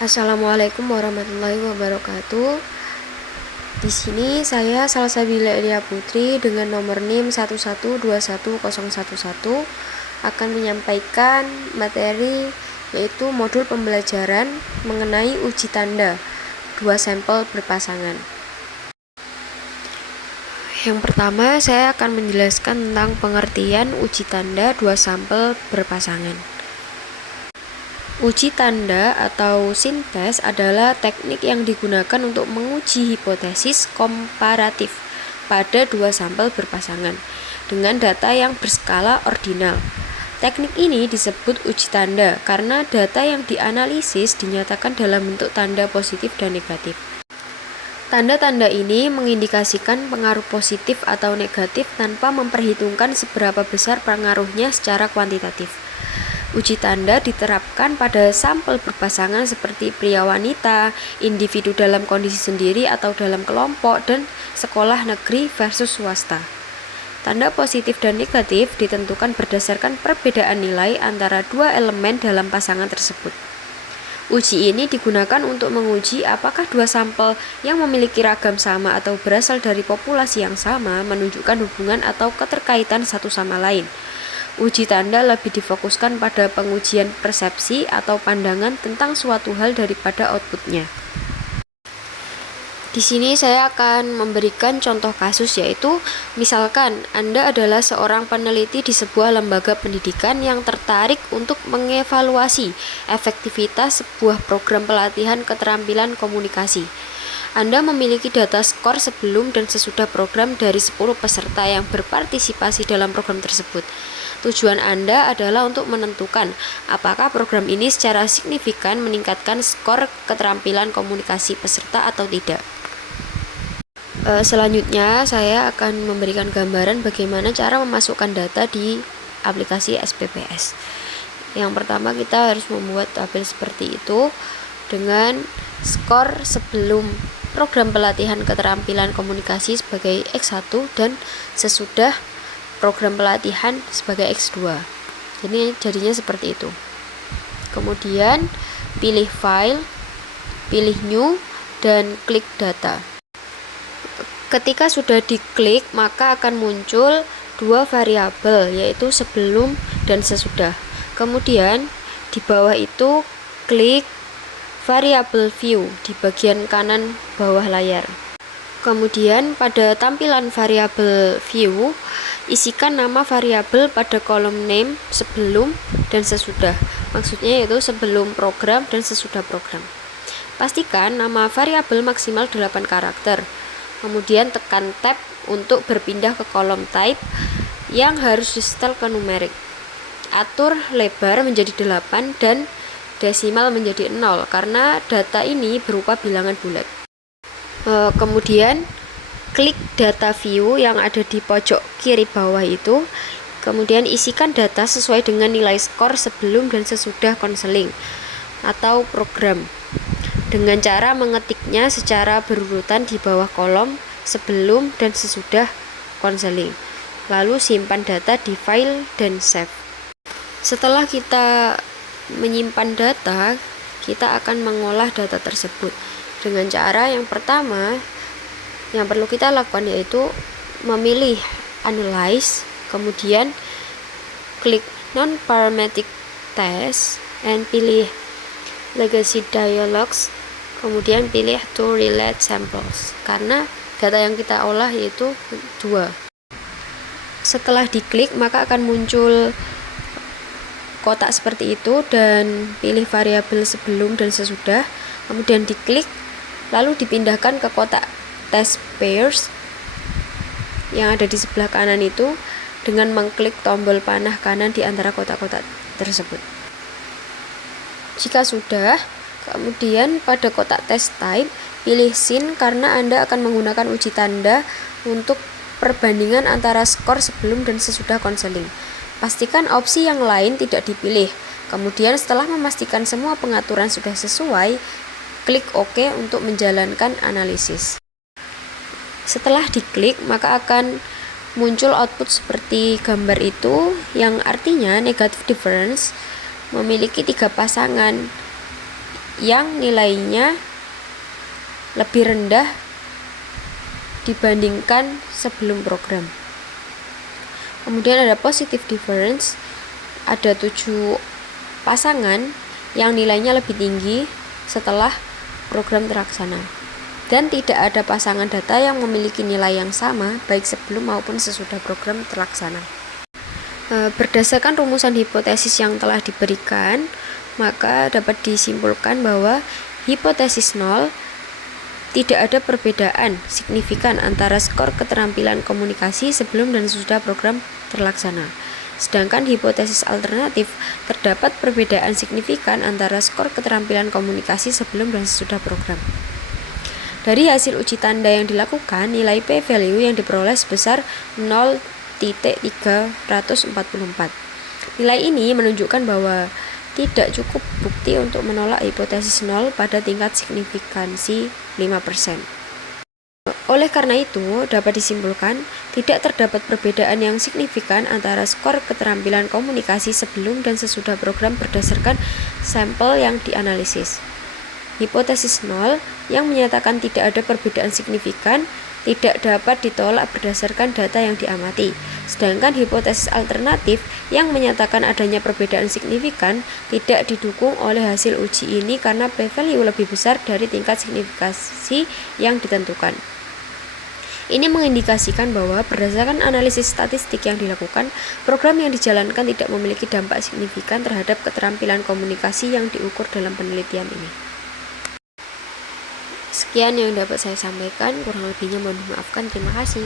Assalamualaikum warahmatullahi wabarakatuh. Di sini saya Salsabila Elia Putri dengan nomor NIM 1121011 akan menyampaikan materi yaitu modul pembelajaran mengenai uji tanda 2 sampel berpasangan. Yang pertama, saya akan menjelaskan tentang pengertian uji tanda 2 sampel berpasangan. Uji tanda atau sintes adalah teknik yang digunakan untuk menguji hipotesis komparatif pada 2 sampel berpasangan dengan data yang berskala ordinal. Teknik ini disebut uji tanda karena data yang dianalisis dinyatakan dalam bentuk tanda positif dan negatif. Tanda-tanda ini mengindikasikan pengaruh positif atau negatif tanpa memperhitungkan seberapa besar pengaruhnya secara kuantitatif. Uji tanda diterapkan pada sampel berpasangan seperti pria wanita, individu dalam kondisi sendiri atau dalam kelompok, dan sekolah negeri versus swasta. Tanda positif dan negatif ditentukan berdasarkan perbedaan nilai antara 2 elemen dalam pasangan tersebut. Uji ini digunakan untuk menguji apakah 2 sampel yang memiliki ragam sama atau berasal dari populasi yang sama menunjukkan hubungan atau keterkaitan satu sama lain. Uji tanda lebih difokuskan pada pengujian persepsi atau pandangan tentang suatu hal daripada outputnya. Di sini saya akan memberikan contoh kasus, yaitu misalkan Anda adalah seorang peneliti di sebuah lembaga pendidikan yang tertarik untuk mengevaluasi efektivitas sebuah program pelatihan keterampilan komunikasi. Anda memiliki data skor sebelum dan sesudah program dari 10 peserta yang berpartisipasi dalam program tersebut. Tujuan Anda adalah untuk menentukan apakah program ini secara signifikan meningkatkan skor keterampilan komunikasi peserta atau tidak. Selanjutnya saya akan memberikan gambaran bagaimana cara memasukkan data di aplikasi SPPS. Yang pertama, kita harus membuat tabel seperti itu dengan skor sebelum program pelatihan keterampilan komunikasi sebagai X1 dan sesudah program pelatihan sebagai X2. Jadi jadinya seperti itu. Kemudian pilih file, pilih new, dan klik data. Ketika sudah diklik, maka akan muncul 2 variabel, yaitu sebelum dan sesudah. Kemudian di bawah itu klik variabel view di bagian kanan bawah layar. Kemudian pada tampilan variabel view, isikan nama variabel pada kolom name sebelum dan sesudah. Maksudnya yaitu sebelum program dan sesudah program. Pastikan nama variabel maksimal 8 karakter. Kemudian tekan tab untuk berpindah ke kolom type yang harus di-setel ke numerik. Atur lebar menjadi 8 dan desimal menjadi 0 karena data ini berupa bilangan bulat. Kemudian klik data view yang ada di pojok kiri bawah itu. Kemudian isikan data sesuai dengan nilai skor sebelum dan sesudah konseling atau program dengan cara mengetiknya secara berurutan di bawah kolom sebelum dan sesudah konseling. Lalu simpan data di file dan save. Setelah kita menyimpan data, kita akan mengolah data tersebut dengan cara yang pertama yang perlu kita lakukan yaitu memilih analyze, kemudian klik non-parametric test and pilih legacy dialogs, kemudian pilih to relate samples karena data yang kita olah yaitu 2. Setelah diklik, maka akan muncul kotak seperti itu dan pilih variabel sebelum dan sesudah, kemudian diklik lalu dipindahkan ke kotak test pairs yang ada di sebelah kanan itu dengan mengklik tombol panah kanan di antara kotak-kotak tersebut. Jika sudah, kemudian pada kotak test type pilih scene karena Anda akan menggunakan uji tanda untuk perbandingan antara skor sebelum dan sesudah konseling. Pastikan opsi yang lain tidak dipilih. Kemudian setelah memastikan semua pengaturan sudah sesuai, klik OK untuk menjalankan analisis. Setelah diklik, maka akan muncul output seperti gambar itu, yang artinya negative difference memiliki 3 pasangan yang nilainya lebih rendah dibandingkan sebelum program. Kemudian ada positive difference, ada 7 pasangan yang nilainya lebih tinggi setelah program terlaksana. Dan tidak ada pasangan data yang memiliki nilai yang sama baik sebelum maupun sesudah program terlaksana. Berdasarkan rumusan hipotesis yang telah diberikan, maka dapat disimpulkan bahwa hipotesis 0 tidak ada perbedaan signifikan antara skor keterampilan komunikasi sebelum dan sesudah program terlaksana. Sedangkan hipotesis alternatif, terdapat perbedaan signifikan antara skor keterampilan komunikasi sebelum dan sesudah program. Dari hasil uji tanda yang dilakukan, nilai p-value yang diperoleh sebesar 0,344. Nilai ini menunjukkan bahwa tidak cukup bukti untuk menolak hipotesis 0 pada tingkat signifikansi 5%. Oleh karena itu, dapat disimpulkan tidak terdapat perbedaan yang signifikan antara skor keterampilan komunikasi sebelum dan sesudah program berdasarkan sampel yang dianalisis. Hipotesis 0 yang menyatakan tidak ada perbedaan signifikan tidak dapat ditolak berdasarkan data yang diamati. Sedangkan hipotesis alternatif yang menyatakan adanya perbedaan signifikan tidak didukung oleh hasil uji ini karena p-value lebih besar dari tingkat signifikansi yang ditentukan. Ini mengindikasikan bahwa berdasarkan analisis statistik yang dilakukan, program yang dijalankan tidak memiliki dampak signifikan terhadap keterampilan komunikasi yang diukur dalam penelitian ini. Sekian yang dapat saya sampaikan, kurang lebihnya mohon dimaafkan. Terima kasih.